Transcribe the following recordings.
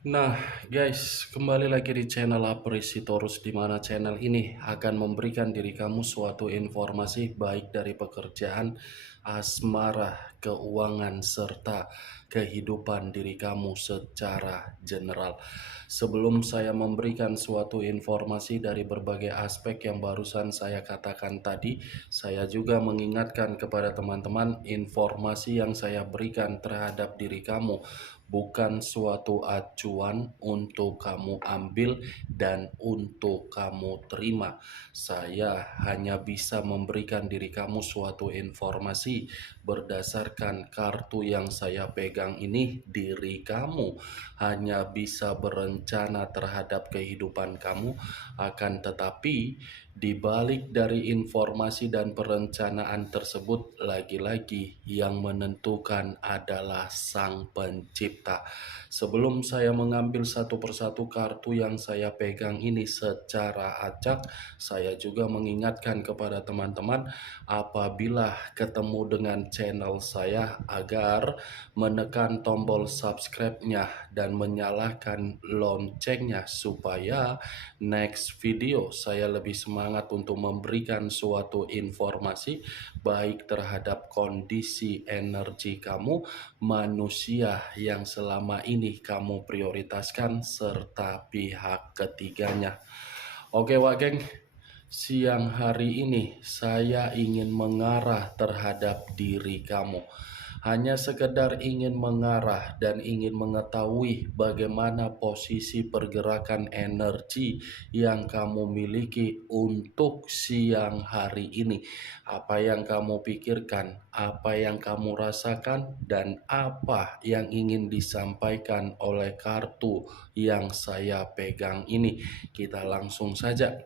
Nah, guys, kembali lagi di channel Apresitorus, di mana channel ini akan memberikan diri kamu suatu informasi baik dari pekerjaan, asmara, keuangan, serta kehidupan diri kamu secara general. Sebelum saya memberikan suatu informasi dari berbagai aspek yang barusan saya katakan tadi, saya juga mengingatkan kepada teman-teman informasi yang saya berikan terhadap diri kamu bukan suatu acuan untuk kamu ambil dan untuk kamu terima. Saya hanya bisa memberikan diri kamu suatu informasi berdasarkan kartu yang saya pegang ini. Diri kamu hanya bisa berencana terhadap kehidupan kamu, akan tetapi di balik dari informasi dan perencanaan tersebut, lagi-lagi yang menentukan adalah Sang Pencipta. Sebelum saya mengambil satu persatu kartu yang saya pegang ini secara acak, saya juga mengingatkan kepada teman-teman apabila ketemu dengan channel saya agar menekan tombol subscribe-nya dan menyalakan loncengnya supaya next video saya lebih semangat untuk memberikan suatu informasi baik terhadap kondisi energi kamu, manusia yang selama ini kamu prioritaskan, serta pihak ketiganya. Oke Wak Geng, siang hari ini saya ingin mengarah terhadap diri kamu. Hanya sekedar ingin mengarah dan ingin mengetahui bagaimana posisi pergerakan energi yang kamu miliki untuk siang hari ini. Apa yang kamu pikirkan, apa yang kamu rasakan, dan apa yang ingin disampaikan oleh kartu yang saya pegang ini. Kita langsung saja.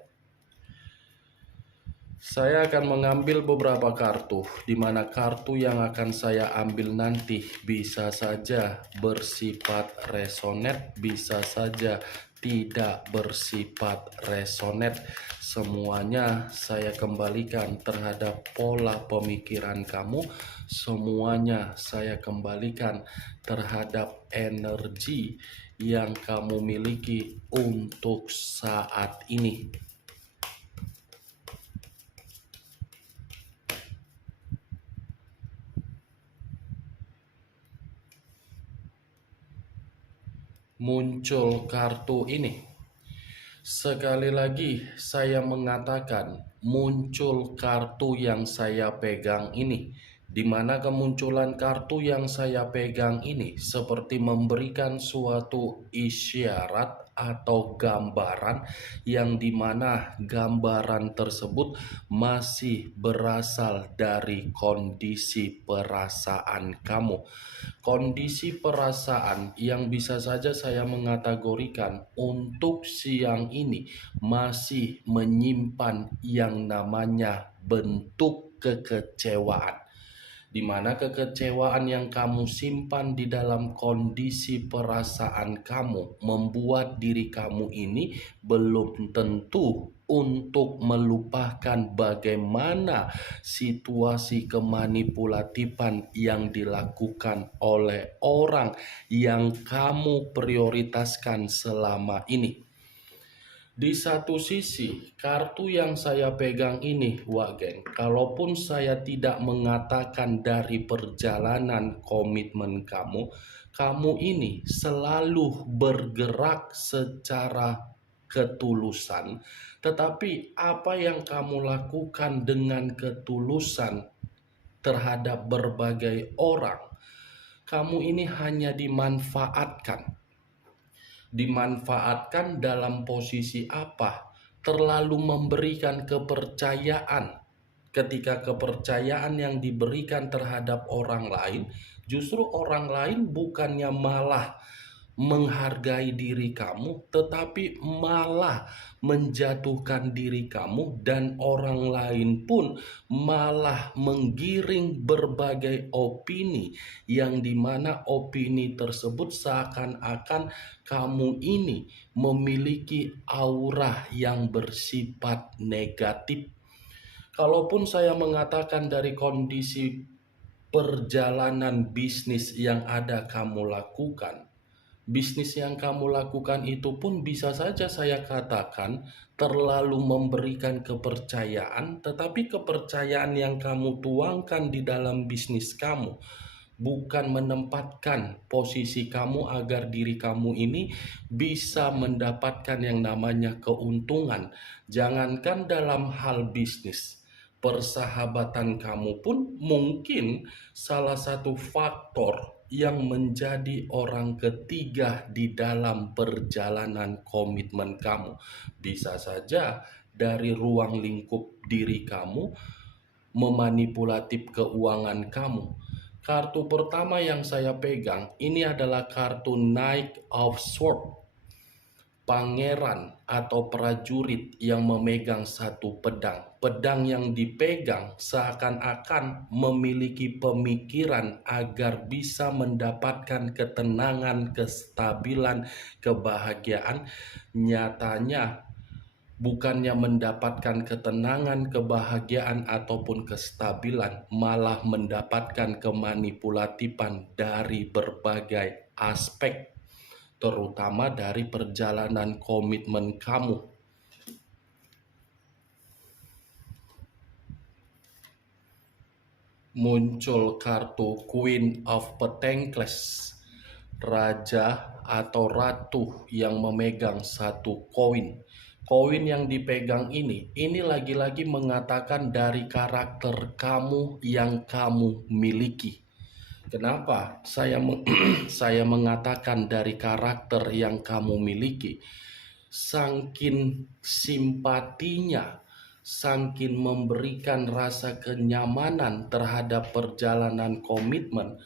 Saya akan mengambil beberapa kartu, di mana kartu yang akan saya ambil nanti bisa saja bersifat resonet, bisa saja tidak bersifat resonet. Semuanya saya kembalikan terhadap pola pemikiran kamu, semuanya saya kembalikan terhadap energi yang kamu miliki untuk saat ini. Muncul kartu ini. Sekali lagi saya mengatakan muncul kartu yang saya pegang ini, di mana kemunculan kartu yang saya pegang ini seperti memberikan suatu isyarat atau gambaran yang dimana gambaran tersebut masih berasal dari kondisi perasaan kamu. Kondisi perasaan yang bisa saja saya mengategorikan untuk siang ini masih menyimpan yang namanya bentuk kekecewaan, di mana kekecewaan yang kamu simpan di dalam kondisi perasaan kamu membuat diri kamu ini belum tentu untuk melupakan bagaimana situasi kemanipulatifan yang dilakukan oleh orang yang kamu prioritaskan selama ini. Di satu sisi, kartu yang saya pegang ini, Wak Geng, kalaupun saya tidak mengatakan dari perjalanan komitmen kamu, kamu ini selalu bergerak secara ketulusan. Tetapi apa yang kamu lakukan dengan ketulusan terhadap berbagai orang, kamu ini hanya dimanfaatkan. Dimanfaatkan dalam posisi apa? Terlalu memberikan kepercayaan. Ketika kepercayaan yang diberikan terhadap orang lain, justru orang lain bukannya malah menghargai diri kamu, tetapi malah menjatuhkan diri kamu, dan orang lain pun malah menggiring berbagai opini yang dimana opini tersebut seakan-akan kamu ini memiliki aura yang bersifat negatif. Kalaupun saya mengatakan dari kondisi perjalanan bisnis yang ada kamu lakukan, Bisnis yang kamu lakukan itu pun bisa saja saya katakan terlalu memberikan kepercayaan, tetapi kepercayaan yang kamu tuangkan di dalam bisnis kamu bukan menempatkan posisi kamu agar diri kamu ini bisa mendapatkan yang namanya keuntungan. Jangankan dalam hal bisnis, persahabatan kamu pun mungkin salah satu faktor yang menjadi orang ketiga di dalam perjalanan komitmen kamu. Bisa saja dari ruang lingkup diri kamu memanipulatif keuangan kamu. Kartu pertama yang saya pegang ini adalah kartu Knight of Swords, pangeran atau prajurit yang memegang satu pedang. Pedang yang dipegang seakan-akan memiliki pemikiran agar bisa mendapatkan ketenangan, kestabilan, kebahagiaan. Nyatanya bukannya mendapatkan ketenangan, kebahagiaan, ataupun kestabilan, malah mendapatkan kemanipulatifan dari berbagai aspek, terutama dari perjalanan komitmen kamu. Muncul kartu Queen of Pentacles, raja atau ratu yang memegang satu koin. Koin yang dipegang ini lagi-lagi mengatakan dari karakter kamu yang kamu miliki. Kenapa saya mengatakan dari karakter yang kamu miliki? Sangkin simpatinya, sangkin memberikan rasa kenyamanan terhadap perjalanan komitmen.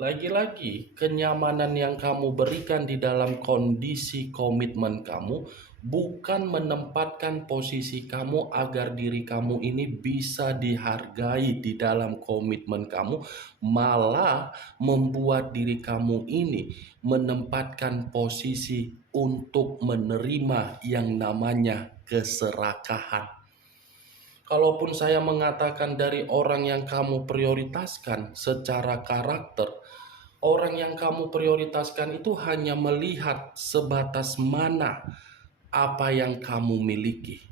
Lagi-lagi, kenyamanan yang kamu berikan di dalam kondisi komitmen kamu bukan menempatkan posisi kamu agar diri kamu ini bisa dihargai di dalam komitmen kamu, malah membuat diri kamu ini menempatkan posisi untuk menerima yang namanya keserakahan. Kalaupun saya mengatakan dari orang yang kamu prioritaskan secara karakter, orang yang kamu prioritaskan itu hanya melihat sebatas mana apa yang kamu miliki.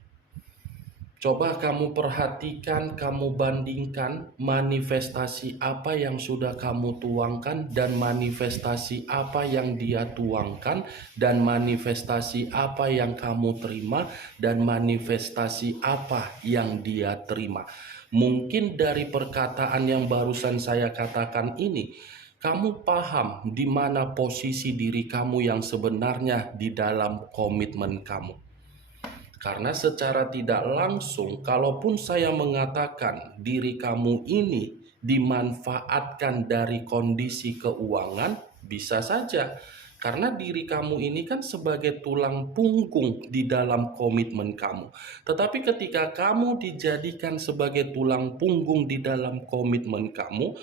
Coba kamu perhatikan, kamu bandingkan manifestasi apa yang sudah kamu tuangkan dan manifestasi apa yang dia tuangkan, dan manifestasi apa yang kamu terima dan manifestasi apa yang dia terima. Mungkin dari perkataan yang barusan saya katakan ini, kamu paham di mana posisi diri kamu yang sebenarnya di dalam komitmen kamu. Karena secara tidak langsung, kalaupun saya mengatakan diri kamu ini dimanfaatkan dari kondisi keuangan, bisa saja. Karena diri kamu ini kan sebagai tulang punggung di dalam komitmen kamu. Tetapi ketika kamu dijadikan sebagai tulang punggung di dalam komitmen kamu,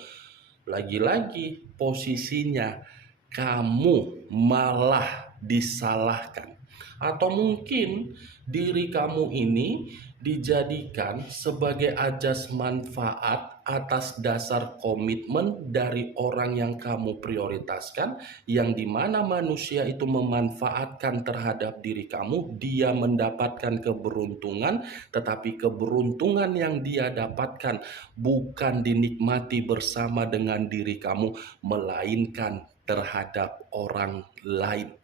lagi-lagi posisinya kamu malah disalahkan. Atau mungkin diri kamu ini dijadikan sebagai ajas manfaat atas dasar komitmen dari orang yang kamu prioritaskan, yang dimana manusia itu memanfaatkan terhadap diri kamu. Dia mendapatkan keberuntungan, tetapi keberuntungan yang dia dapatkan bukan dinikmati bersama dengan diri kamu, melainkan terhadap orang lain.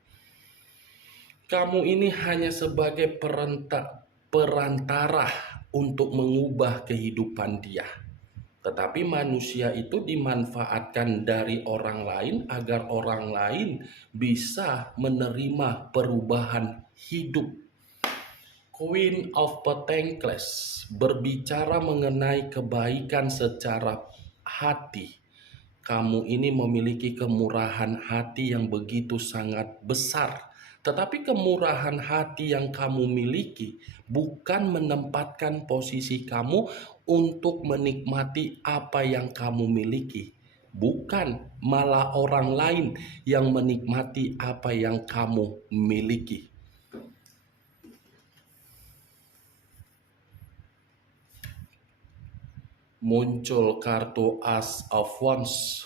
Kamu ini hanya sebagai perantara untuk mengubah kehidupan dia. Tetapi manusia itu dimanfaatkan dari orang lain agar orang lain bisa menerima perubahan hidup. Queen of Pentacles berbicara mengenai kebaikan secara hati. Kamu ini memiliki kemurahan hati yang begitu sangat besar. Tetapi kemurahan hati yang kamu miliki bukan menempatkan posisi kamu untuk menikmati apa yang kamu miliki. Bukan, malah orang lain yang menikmati apa yang kamu miliki. Muncul kartu Ace of Wands,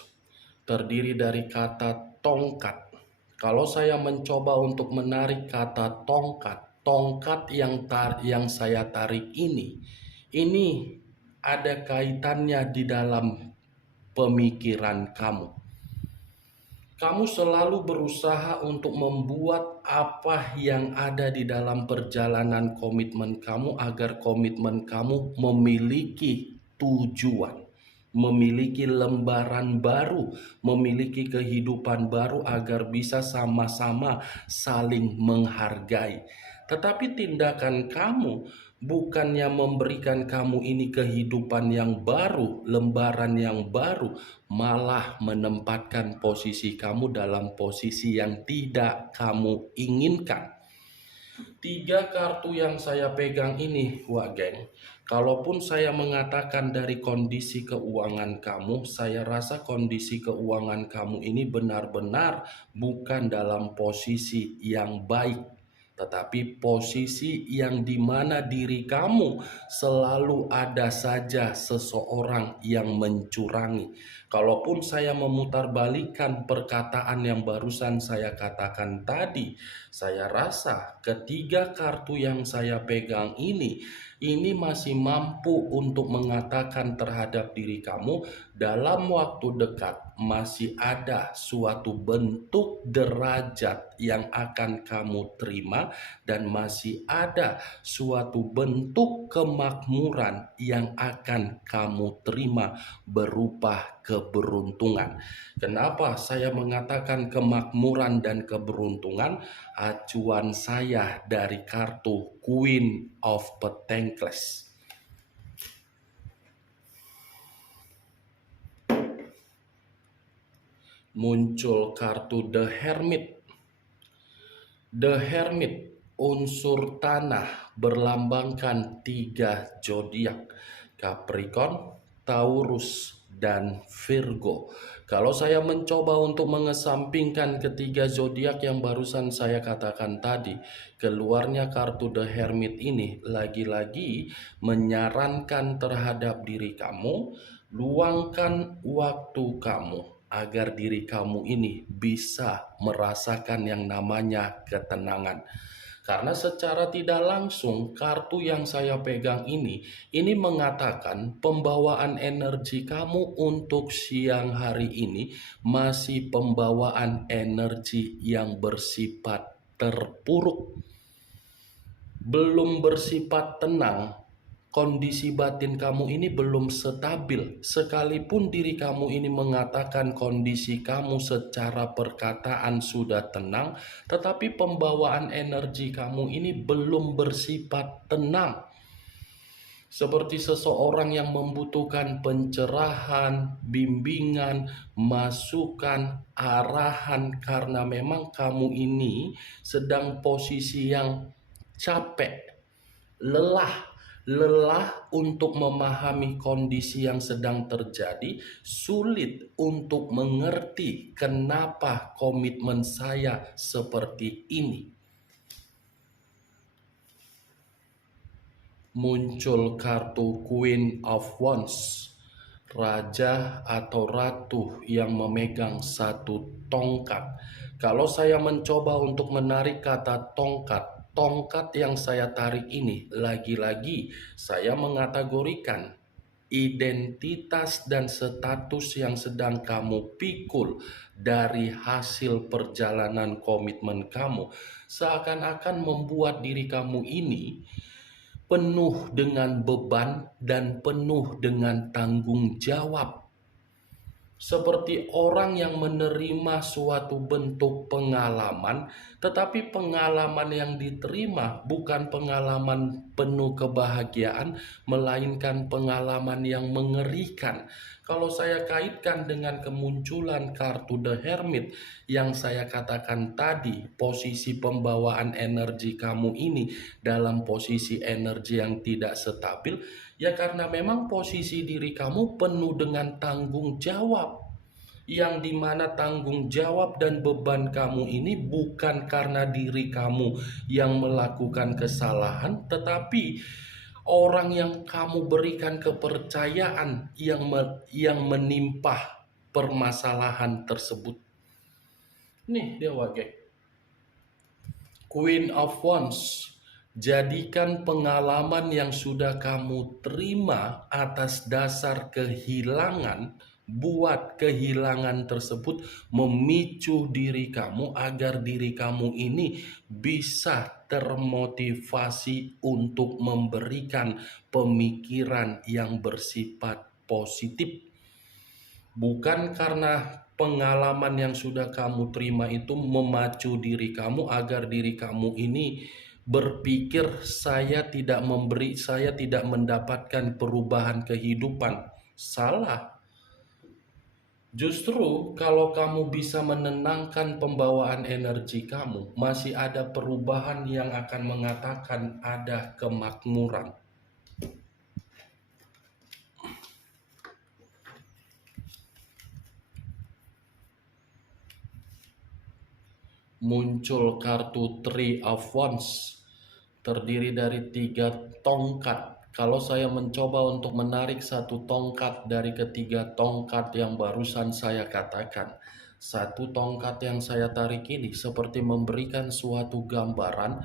terdiri dari kata tongkat. Kalau saya mencoba untuk menarik kata tongkat, tongkat yang saya tarik ini ada kaitannya di dalam pemikiran kamu. Kamu selalu berusaha untuk membuat apa yang ada di dalam perjalanan komitmen kamu agar komitmen kamu memiliki tujuan, memiliki lembaran baru, memiliki kehidupan baru agar bisa sama-sama saling menghargai. Tetapi tindakan kamu bukannya memberikan kamu ini kehidupan yang baru, lembaran yang baru, malah menempatkan posisi kamu dalam posisi yang tidak kamu inginkan. 3 kartu yang saya pegang ini, Wak Geng, kalaupun saya mengatakan dari kondisi keuangan kamu, saya rasa kondisi keuangan kamu ini benar-benar bukan dalam posisi yang baik, tetapi posisi yang dimana diri kamu selalu ada saja seseorang yang mencurangi. Kalaupun saya memutarbalikkan perkataan yang barusan saya katakan tadi, saya rasa ketiga kartu yang saya pegang ini masih mampu untuk mengatakan terhadap diri kamu dalam waktu dekat masih ada suatu bentuk derajat yang akan kamu terima dan masih ada suatu bentuk kemakmuran yang akan kamu terima berupa keberuntungan. Kenapa saya mengatakan kemakmuran dan keberuntungan? Acuan saya dari kartu Queen of Pentacles. Muncul kartu The Hermit. The Hermit, unsur tanah, berlambangkan 3 zodiak: Capricorn, Taurus, dan Virgo. Kalau saya mencoba untuk mengesampingkan ketiga zodiak yang barusan saya katakan tadi, keluarnya kartu The Hermit ini lagi-lagi menyarankan terhadap diri kamu, luangkan waktu kamu agar diri kamu ini bisa merasakan yang namanya ketenangan. Karena secara tidak langsung kartu yang saya pegang ini mengatakan pembawaan energi kamu untuk siang hari ini masih pembawaan energi yang bersifat terpuruk, belum bersifat tenang. Kondisi batin kamu ini belum stabil. Sekalipun diri kamu ini mengatakan kondisi kamu secara perkataan sudah tenang, tetapi pembawaan energi kamu ini belum bersifat tenang. Seperti seseorang yang membutuhkan pencerahan, bimbingan, masukan, arahan, karena memang kamu ini sedang posisi yang capek, lelah untuk memahami kondisi yang sedang terjadi, sulit untuk mengerti kenapa komitmen saya seperti ini. Muncul kartu Queen of Wands, raja atau ratu yang memegang satu tongkat. Kalau saya mencoba untuk menarik kata tongkat yang saya tarik ini, lagi-lagi saya mengategorikan identitas dan status yang sedang kamu pikul dari hasil perjalanan komitmen kamu, seakan-akan membuat diri kamu ini penuh dengan beban dan penuh dengan tanggung jawab. Seperti orang yang menerima suatu bentuk pengalaman, tetapi pengalaman yang diterima bukan pengalaman penuh kebahagiaan, melainkan pengalaman yang mengerikan. Kalau saya kaitkan dengan kemunculan kartu The Hermit yang saya katakan tadi, posisi pembawaan energi kamu ini dalam posisi energi yang tidak stabil, ya karena memang posisi diri kamu penuh dengan tanggung jawab, yang dimana tanggung jawab dan beban kamu ini bukan karena diri kamu yang melakukan kesalahan, tetapi orang yang kamu berikan kepercayaan yang menimpa permasalahan tersebut. Nih dia wage. Queen of Wands. Jadikan pengalaman yang sudah kamu terima atas dasar kehilangan, buat kehilangan tersebut memicu diri kamu agar diri kamu ini bisa termotivasi untuk memberikan pemikiran yang bersifat positif. Bukan karena pengalaman yang sudah kamu terima itu memacu diri kamu agar diri kamu ini berpikir saya tidak mendapatkan perubahan kehidupan. Salah. Justru kalau kamu bisa menenangkan pembawaan energi kamu, masih ada perubahan yang akan mengatakan ada kemakmuran. Muncul kartu Three of Wands, terdiri dari 3 tongkat. Kalau saya mencoba untuk menarik satu tongkat dari ketiga tongkat yang barusan saya katakan, satu tongkat yang saya tarik ini seperti memberikan suatu gambaran.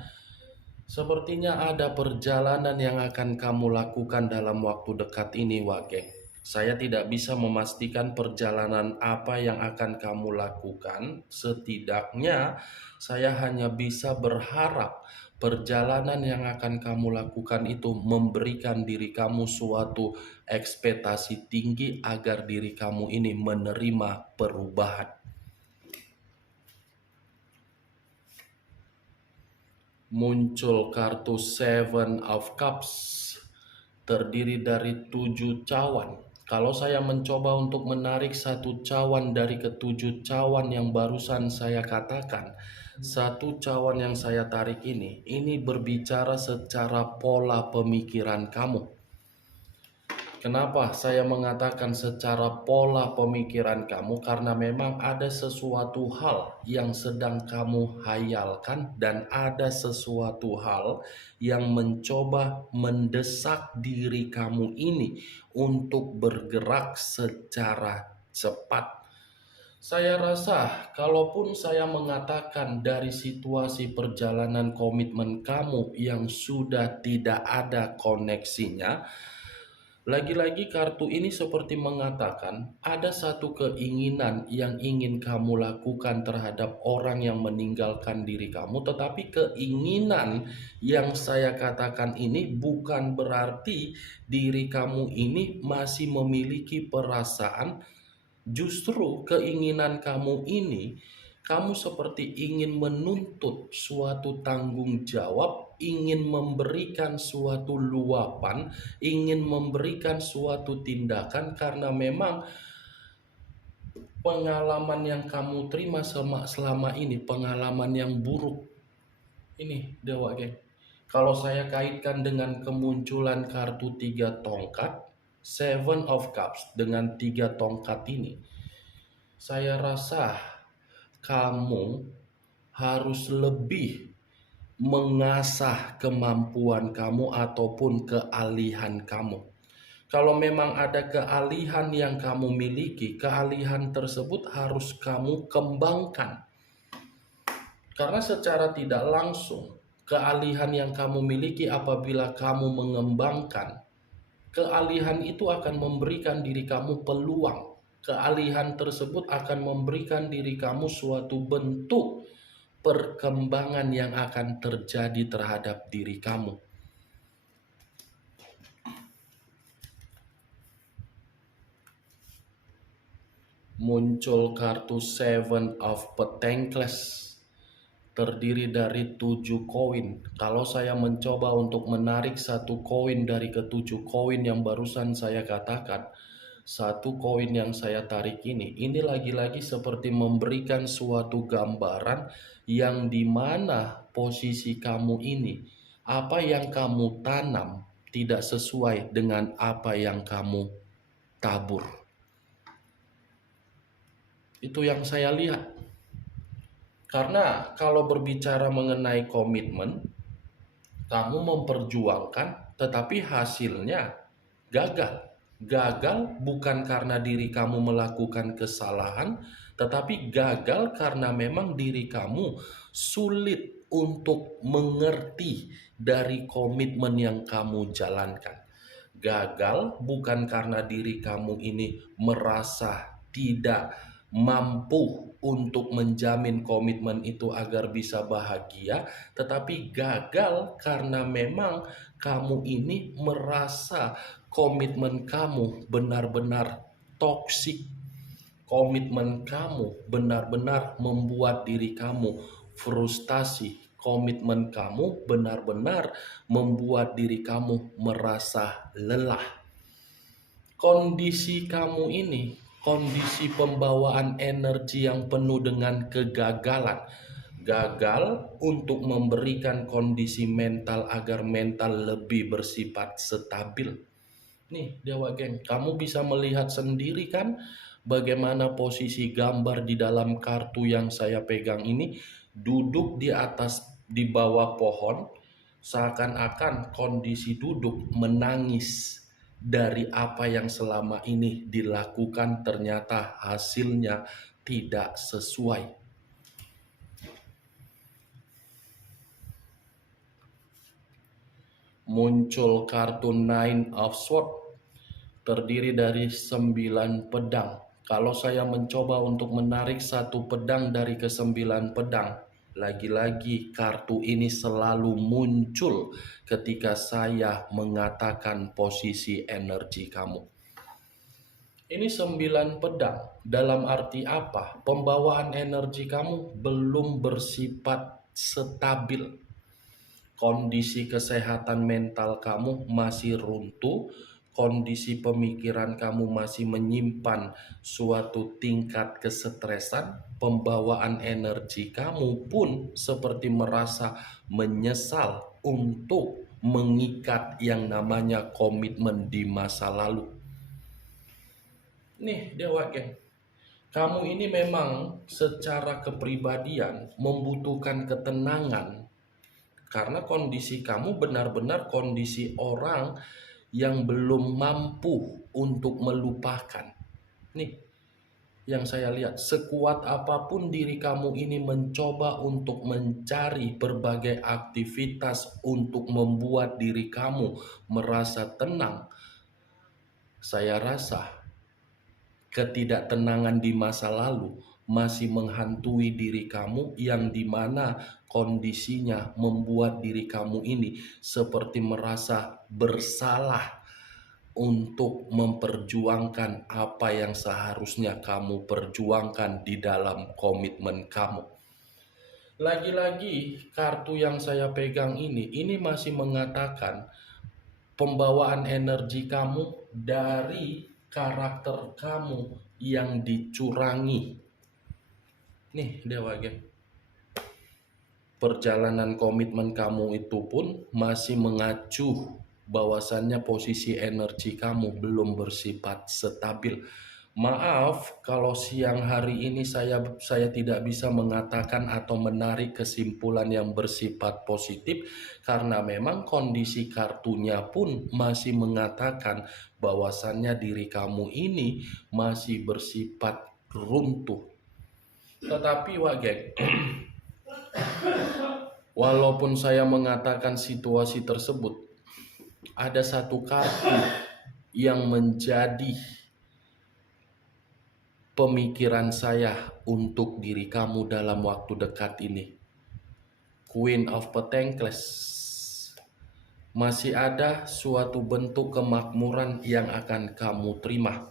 Sepertinya ada perjalanan yang akan kamu lakukan dalam waktu dekat ini, Wage. Saya tidak bisa memastikan perjalanan apa yang akan kamu lakukan. Setidaknya saya hanya bisa berharap perjalanan yang akan kamu lakukan itu memberikan diri kamu suatu ekspektasi tinggi agar diri kamu ini menerima perubahan. Muncul kartu Seven of Cups, terdiri dari 7 cawan. Kalau saya mencoba untuk menarik satu cawan dari ketujuh cawan yang barusan saya katakan, satu cawan yang saya tarik ini berbicara secara pola pemikiran kamu. Kenapa saya mengatakan secara pola pemikiran kamu? Karena memang ada sesuatu hal yang sedang kamu hayalkan dan ada sesuatu hal yang mencoba mendesak diri kamu ini untuk bergerak secara cepat. Saya rasa kalaupun saya mengatakan dari situasi perjalanan komitmen kamu yang sudah tidak ada koneksinya, lagi-lagi kartu ini seperti mengatakan ada satu keinginan yang ingin kamu lakukan terhadap orang yang meninggalkan diri kamu, tetapi keinginan yang saya katakan ini bukan berarti diri kamu ini masih memiliki perasaan. Justru keinginan kamu ini, kamu seperti ingin menuntut suatu tanggung jawab, ingin memberikan suatu luapan, ingin memberikan suatu tindakan karena memang pengalaman yang kamu terima selama ini, pengalaman yang buruk. Ini Dewa Geng. Kalau saya kaitkan dengan kemunculan kartu 3 tongkat, Seven of Cups dengan 3 tongkat ini, saya rasa kamu harus lebih mengasah kemampuan kamu ataupun keahlian kamu. Kalau memang ada keahlian yang kamu miliki, keahlian tersebut harus kamu kembangkan. Karena secara tidak langsung, keahlian yang kamu miliki apabila kamu mengembangkan, keahlian itu akan memberikan diri kamu peluang. Keahlian tersebut akan memberikan diri kamu suatu bentuk perkembangan yang akan terjadi terhadap diri kamu. Muncul kartu Seven of Pentacles, terdiri dari 7 koin. Kalau saya mencoba untuk menarik satu koin dari ketujuh koin yang barusan saya katakan, satu koin yang saya tarik ini lagi-lagi seperti memberikan suatu gambaran yang dimana posisi kamu ini, apa yang kamu tanam tidak sesuai dengan apa yang kamu tabur. Itu yang saya lihat. Karena kalau berbicara mengenai komitmen, kamu memperjuangkan tetapi hasilnya gagal. Gagal bukan karena diri kamu melakukan kesalahan, tetapi gagal karena memang diri kamu sulit untuk mengerti dari komitmen yang kamu jalankan. Gagal bukan karena diri kamu ini merasa tidak mampu untuk menjamin komitmen itu agar bisa bahagia, tetapi gagal karena memang kamu ini merasa komitmen kamu benar-benar toksik. Komitmen kamu benar-benar membuat diri kamu frustasi. Komitmen kamu benar-benar membuat diri kamu merasa lelah. Kondisi kamu ini, kondisi pembawaan energi yang penuh dengan kegagalan. Gagal untuk memberikan kondisi mental agar mental lebih bersifat stabil. Nih, Dewa Geng, kamu bisa melihat sendiri kan bagaimana posisi gambar di dalam kartu yang saya pegang ini, duduk di atas di bawah pohon, seakan-akan kondisi duduk menangis dari apa yang selama ini dilakukan ternyata hasilnya tidak sesuai. Muncul kartu Nine of Swords, terdiri dari 9 pedang. Kalau saya mencoba untuk menarik satu pedang dari ke-9 pedang, lagi-lagi kartu ini selalu muncul ketika saya mengatakan posisi energi kamu. Ini 9 pedang, dalam arti apa? Pembawaan energi kamu belum bersifat stabil. Kondisi kesehatan mental kamu masih runtuh, kondisi pemikiran kamu masih menyimpan suatu tingkat kesetresan, pembawaan energi kamu pun seperti merasa menyesal untuk mengikat yang namanya komitmen di masa lalu. Nih Dewa Geng, kamu ini memang secara kepribadian membutuhkan ketenangan. Karena kondisi kamu benar-benar kondisi orang yang belum mampu untuk melupakan. Nih, yang saya lihat, sekuat apapun diri kamu ini mencoba untuk mencari berbagai aktivitas untuk membuat diri kamu merasa tenang, saya rasa ketidaktenangan di masa lalu masih menghantui diri kamu, yang dimana kondisinya membuat diri kamu ini seperti merasa bersalah untuk memperjuangkan apa yang seharusnya kamu perjuangkan di dalam komitmen kamu. Lagi-lagi kartu yang saya pegang ini masih mengatakan pembawaan energi kamu dari karakter kamu yang dicurangi. Nih Dewa Geng, perjalanan komitmen kamu itu pun masih mengacu bahwasannya posisi energi kamu belum bersifat stabil. Maaf kalau siang hari ini saya tidak bisa mengatakan atau menarik kesimpulan yang bersifat positif, karena memang kondisi kartunya pun masih mengatakan bahwasannya diri kamu ini masih bersifat runtuh. Tetapi Wageng, walaupun saya mengatakan situasi tersebut, ada satu kartu yang menjadi pemikiran saya untuk diri kamu dalam waktu dekat ini. Queen of Pentacles. Masih ada suatu bentuk kemakmuran yang akan kamu terima.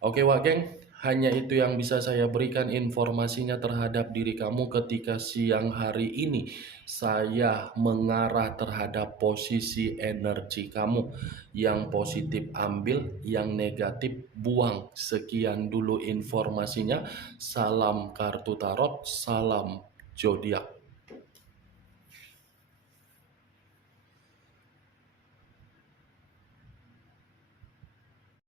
Oke Wageng, hanya itu yang bisa saya berikan informasinya terhadap diri kamu ketika siang hari ini. Saya mengarah terhadap posisi energi kamu. Yang positif ambil, yang negatif buang. Sekian dulu informasinya. Salam kartu tarot, salam zodiak.